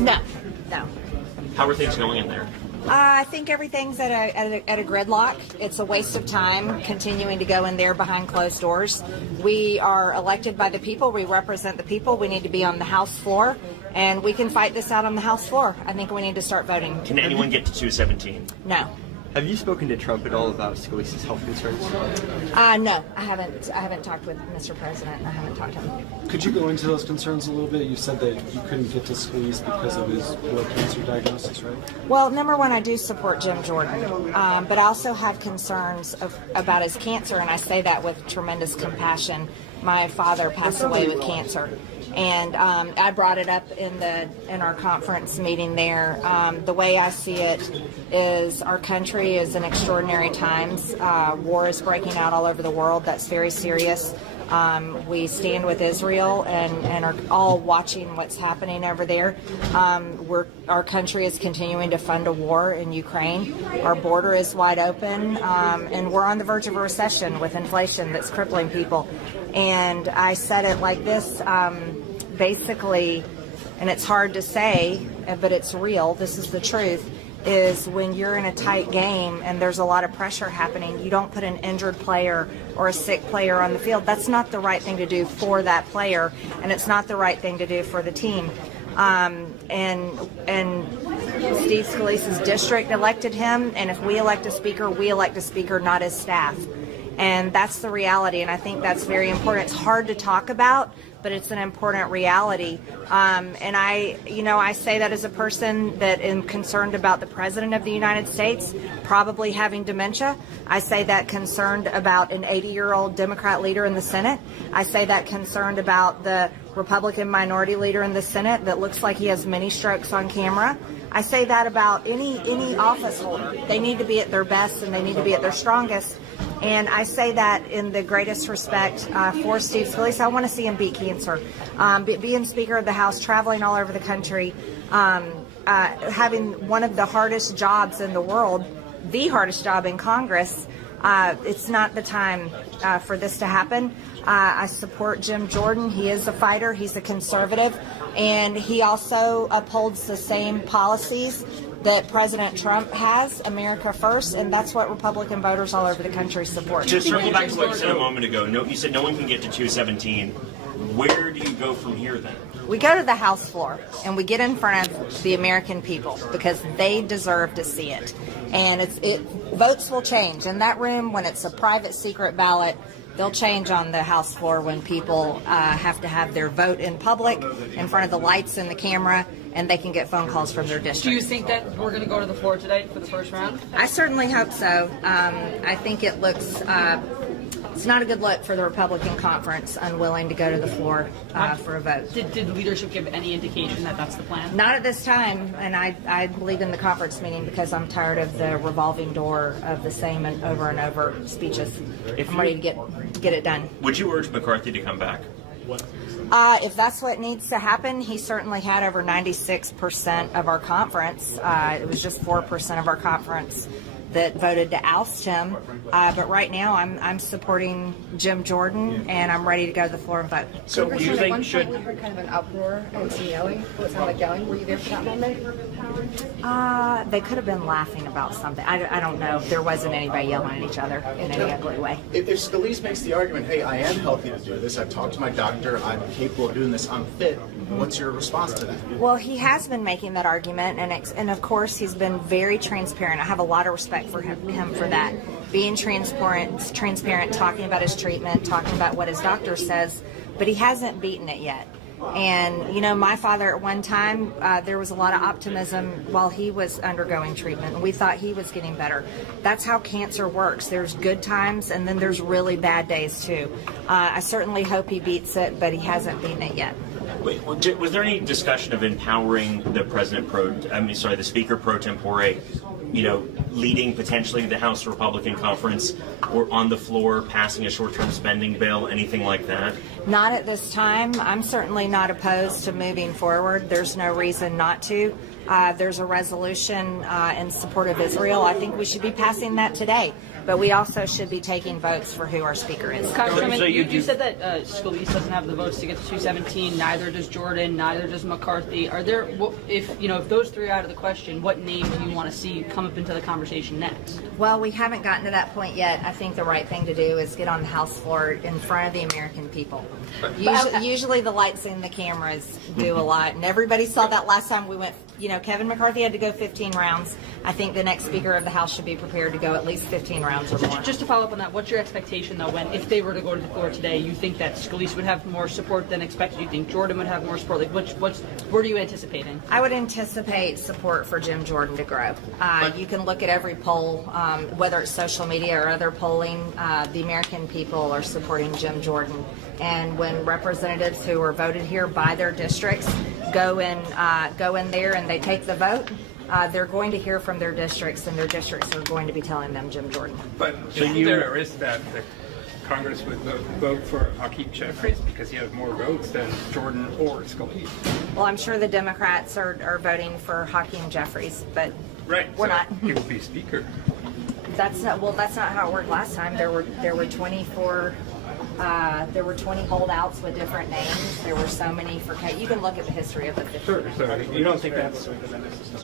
No, no. How are things going in there? I think everything's at a gridlock. It's a waste of time continuing to go in there behind closed doors. We are elected by the people. We represent the people. We need to be on the House floor, and we can fight this out on the House floor. I think we need to start voting. Can anyone get to 217? No. Have you spoken to Trump at all about Scalise's health concerns? No, I haven't. I haven't talked with Mr. President. I haven't talked to him. Could you go into those concerns a little bit? You said that you couldn't get to Scalise because of his blood cancer diagnosis, right? Well, number one, I do support Jim Jordan, but I also have concerns about his cancer, and I say that with tremendous compassion. My father passed away with cancer, and I brought it up in our conference meeting there. The way I see it is our country is in extraordinary times. War is breaking out all over the world. That's very serious. We stand with Israel and are all watching what's happening over there. Our country is continuing to fund a war in Ukraine. Our border is wide open, and we're on the verge of a recession with inflation that's crippling people. And I said it like this, basically, and it's hard to say, but it's real, this is the truth, is when you're in a tight game and there's a lot of pressure happening, you don't put an injured player or a sick player on the field. That's not the right thing to do for that player, and it's not the right thing to do for the team. And Steve Scalise's district elected him, and if we elect a speaker, not his staff. And that's the reality, and I think that's very important. It's hard to talk about, but it's an important reality. And I say that as a person that am concerned about the President of the United States probably having dementia. I say that concerned about an 80-year-old Democrat leader in the Senate. I say that concerned about the Republican minority leader in the Senate that looks like he has many strokes on camera. I say that about any office holder. They need to be at their best and they need to be at their strongest. And I say that in the greatest respect for Steve Scalise. I want to see him beat cancer, being Speaker of the House, traveling all over the country, having one of the hardest jobs in the world, the hardest job in Congress. It's not the time for this to happen. I support Jim Jordan. He is a fighter. He's a conservative. And he also upholds the same policies that President Trump has, America First, and that's what Republican voters all over the country support. To circle back to what you said a moment ago, you said no one can get to 217. Where do you go from here then? We go to the House floor and we get in front of the American people because they deserve to see it. And votes will change. In that room, when it's a private secret ballot, they'll change on the House floor when people have to have their vote in public, in front of the lights and the camera, and they can get phone calls from their district. Do you think that we're going to go to the floor today for the first round? I certainly hope so. I think it looks, it's not a good look for the Republican conference, unwilling to go to the floor for a vote. Did leadership give any indication that that's the plan? Not at this time, and I believe in the conference meeting because I'm tired of the revolving door of the same and over speeches. I'm ready to get it done. Would you urge McCarthy to come back? If that's what needs to happen, he certainly had over 96% of our conference. It was just 4% of our conference that voted to oust him. But right now, I'm supporting Jim Jordan, and I'm ready to go to the floor and vote. So do you think at one point we heard kind of an uproar and some yelling? What sounded like yelling? Were you there for that moment? They could have been laughing about something. I don't know. There wasn't anybody yelling at each other in any ugly way. If Scalise makes the argument, hey, I am healthy to do this, I've talked to my doctor, I'm capable of doing this, I'm fit, what's your response to that? Well, he has been making that argument, and of course he's been very transparent. I have a lot of respect for him for that. Being transparent, talking about his treatment, talking about what his doctor says, but he hasn't beaten it yet. And, my father at one time, there was a lot of optimism while he was undergoing treatment, and we thought he was getting better. That's how cancer works. There's good times, and then there's really bad days, too. I certainly hope he beats it, but he hasn't beaten it yet. Wait, was there any discussion of empowering the Speaker pro tempore, leading potentially the House Republican Conference or on the floor passing a short-term spending bill, anything like that? Not at this time. I'm certainly not opposed to moving forward. There's no reason not to. There's a resolution in support of Israel. I think we should be passing that today. but we also should be taking votes for who our speaker is. Congresswoman, So you said that Scalise doesn't have the votes to get to 217. Neither does Jordan. Neither does McCarthy. Are there, if those three are out of the question, what name do you want to see come up into the conversation next? Well, we haven't gotten to that point yet. I think the right thing to do is get on the House floor in front of the American people. Usually the lights and the cameras do a lot, and everybody saw that last time we went. Kevin McCarthy had to go 15 rounds. I think the next Speaker of the House should be prepared to go at least 15 rounds or more. Just to follow up on that, what's your expectation though? If they were to go to the floor today, you think that Scalise would have more support than expected? You think Jordan would have more support? Like, what are you anticipating? I would anticipate support for Jim Jordan to grow. You can look at every poll, whether it's social media or other polling. The American people are supporting Jim Jordan, and when representatives who are voted here by their districts go in there and they take the vote, they're going to hear from their districts, and their districts are going to be telling them Jim Jordan. But is there a risk that the Congress would vote for Hakeem Jeffries because he has more votes than Jordan or Scalise? Well, I'm sure the Democrats are voting for Hakeem Jeffries, but we're not. He will be Speaker. That's not how it worked last time. There were 24. There were 20 holdouts with different names. There were so many for. You can look at the history of the. Sure. So you don't think that's